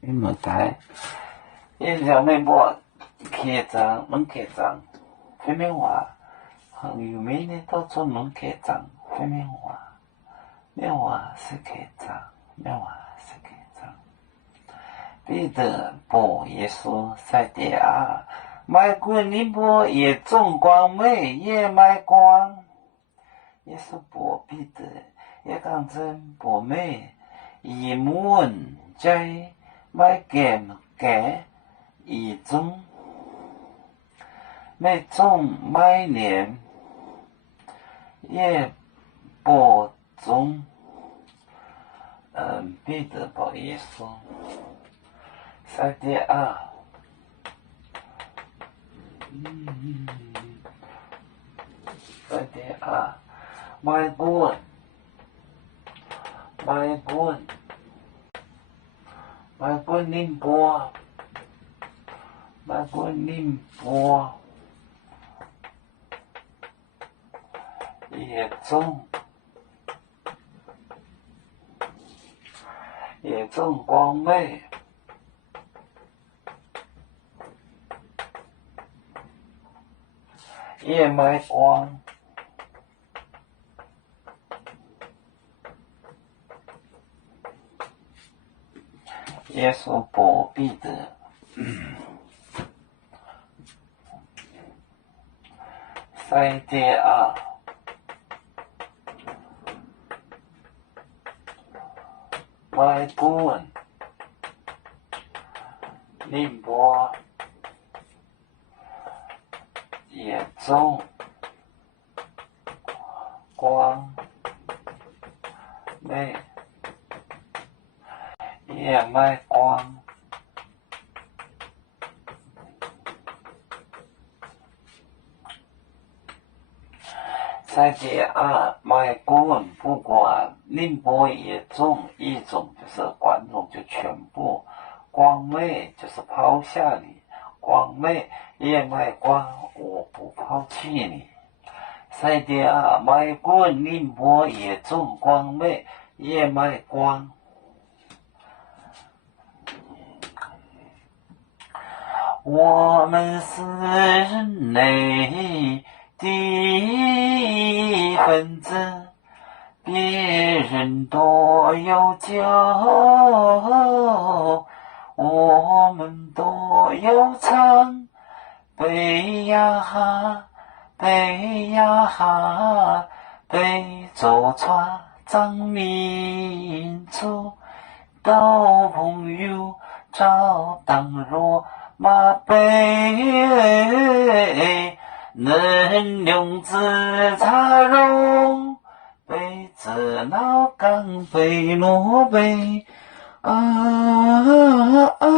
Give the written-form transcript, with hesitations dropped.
你唔知，因就咩波客栈，门客栈，非面话，有咩呢？到处门客栈，非面话，面话是客栈，面话是客栈。彼得不耶稣在地啊，卖光你不也众光美也卖光，耶稣不彼得也讲真不美，以门在卖剑给以中，卖中卖年也不中，彼得不耶稣。在地啊，在地啊，卖官，卖官，卖官宁波，卖官宁波，也中，也中光美。也卖光，耶稣不必的，在地啊，卖官，宁波。也中光美也卖光，在第二卖光不管宁波也中，一种就是观众就全部，光美就是抛下你，光美也卖光。我不抛弃你，在第二卖光宁波也中光美也卖光。我们是人类的一份子，别人都有酒，我们都有唱。背呀哈，背呀哈，背着船长民族，到朋友找当若马背，能用自茶容，背着老岗背罗背啊。